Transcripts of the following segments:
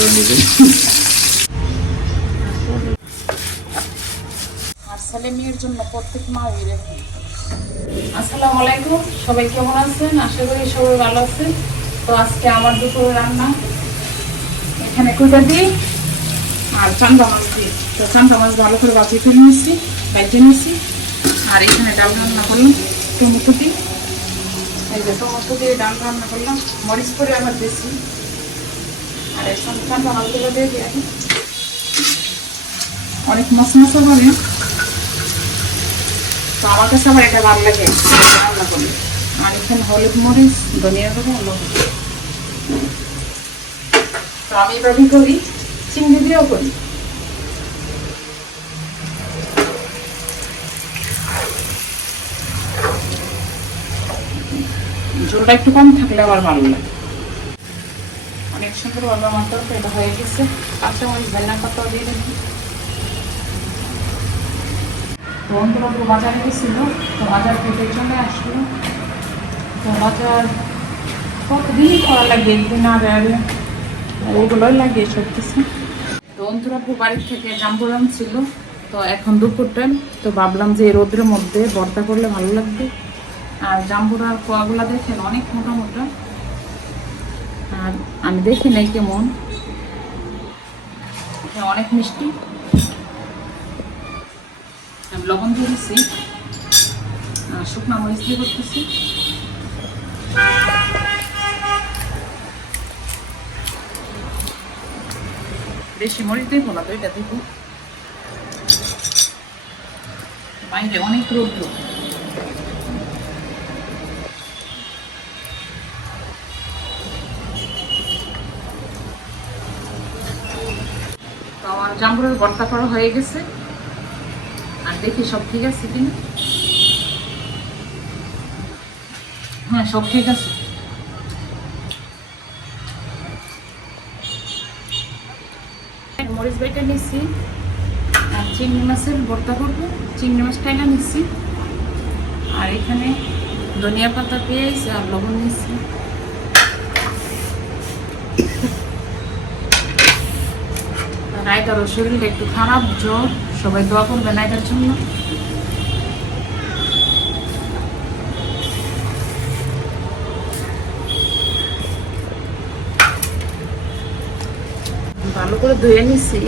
করে নেবে আর ছেলে মেয়ের জন্য প্রত্যেক মা এরকম আসসালামু আলাইকুম সবাই কেমন আছেন আশা করি সবাই ভালো আছেন তো আজকে আমার দুপুরে রান্না। এখানে কুইটা দিই আর চান্দা মাছ দিই তো চান্দা মাছ ভালো করে বাজি ফেলে নিয়েছি বাইটে নিয়েছি আর এখানে ডাল রান্না করলাম। টমেটো দিয়ে এই যে টমেটো দিয়ে ডাল রান্না করলাম। মরিচ করে আবার দিয়েছি আর এখন মাছগুলো দিয়ে দিই অনেক মশলা করে। তো আমার কাছে আবার এটা ভালো লাগে। রান্না করি আর এখানে হলুদ মরিচ, ধনিয়া গুঁড়ো, লবণ। তো আমি এভাবেই করি। চিংড়ি দিয়েও করি। ঝোলটা একটু কম থাকলে আমার ভালো লাগে। আমার এটা হয়ে গেছে। ভেন্না পাতাও দিয়ে বন্ধুরা তো গেছিল তো বাজার থেকে চলে আসলো। তো বাজার কতদিন করা লাগে, একদিন আর ওগুলোই লাগে সব কিছু তো বাড়ির থেকে জাম্বুরাম ছিল, তো এখন দুপুর টাইম তো ভাবলাম যে রোদ্রের মধ্যে ভর্তা করলে ভালো লাগবে। আর জাম্বুরার কোয়াগুলা দেখেন, অনেক মোটা মোটা। আর আমি দেখি নাই কেমন। অনেক মিষ্টি। আমি লবণ দিয়ে আর শুকনো মরিচ দিয়ে করতেছি। বেশি মরিচ দিব না তো এটা দিব। বাইরে অনেক রোদ্র। জাম্বুরের ভর্তা করা হয়ে গেছে। আর দেখি সব ঠিক আছে কিনা? হ্যাঁ সব ঠিক আছে। মরিচ বেটে নিচ্ছি আর চিংড়ি মাছের ভর্তা করব। চিংড়ি মাছ টাইনা নিচ্ছি আর এখানে ধনিয়া পাতা, পেঁয়াজ আর লবণ নিচ্ছি নাইটারও শরীরটা একটু খারাপ জ্বর সবাই দোয়া করবে নাইটার জন্য। ভালো করে ধুয়ে নিছি।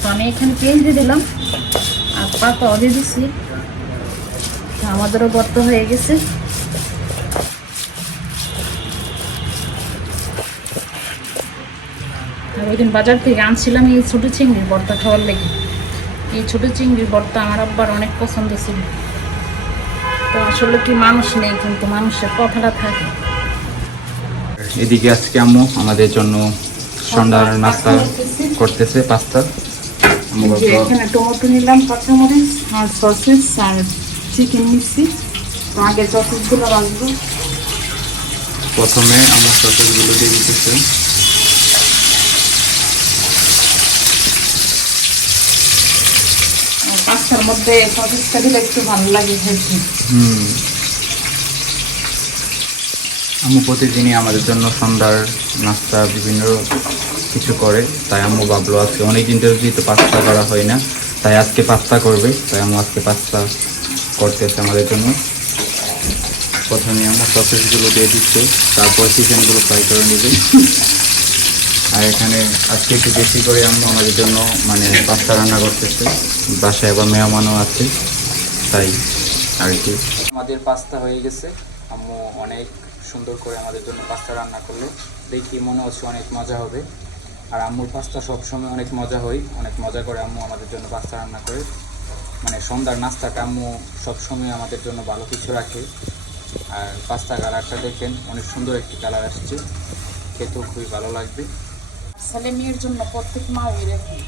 তো আমি এখানে পেঁয়াজ দিয়ে দিলাম, আর পাতাও দিয়ে দিছি। আমাদেরও গর্ত হয়ে গেছে। আর ওই দিন বাজার থেকে আনছিলাম এই ছোটো চিংড়ির ভর্তা খাওয়ার লেগে। এই ছোটো চিংড়ির ভর্তা আমার আব্বার অনেক পছন্দ ছিল। তো আসলে কি মানুষ নেই কিন্তু মানুষের কথাটা থাকে। এদিকে আজকে আম্মু আমাদের জন্য সন্ধ্যার নাস্তা করতেছে পাস্তা। এখানে টমেটো নিলাম কাঁচামরিচ আর সসেস আর চিকেন মিক্সি। তো আগে রাখব প্রথমে আমার দিয়ে দিতেছে। আর পাস্তার মধ্যে সসেসটা দিলে একটু ভালো লাগে খেতে। হুম। আম্মু প্রতিদিনই আমাদের জন্য সন্ধ্যার নাস্তা বিভিন্ন কিছু করে। তাই আম্মু ভাবলো আজকে অনেক দিন ধরে যেহেতু পাস্তা করা হয় না তাই আজকে পাস্তা করবে। তাই আম্মু আজকে পাস্তা করতেছে আমাদের জন্য। প্রথমে আম্মু সসেসগুলো দিয়ে দিচ্ছে, তারপর চিকেনগুলো ফ্রাই করে নেবে। আর এখানে আজকে একটু বেশি করে আম্মু আমাদের জন্য মানে পাস্তা রান্না করতেছে। বাসায় আবার মেহমানও আছে, তাই আর কি। আমাদের পাস্তা হয়ে গেছে। আম্মু অনেক সুন্দর করে আমাদের জন্য পাস্তা রান্না করল। দেখি মনে হচ্ছে অনেক মজা হবে। আর আম্মুর পাস্তা সবসময় অনেক মজা হয়। অনেক মজা করে আম্মু আমাদের জন্য পাস্তা রান্না করে। মানে সন্ধ্যার নাস্তাটা আম্মু সবসময় আমাদের জন্য ভালো কিছু রাখে। আর পাস্তা কালারটা দেখেন, অনেক সুন্দর একটি কালার আসছে। খেতেও খুবই ভালো লাগবে। ছেলে মেয়ের জন্য প্রত্যেক মা এরকম।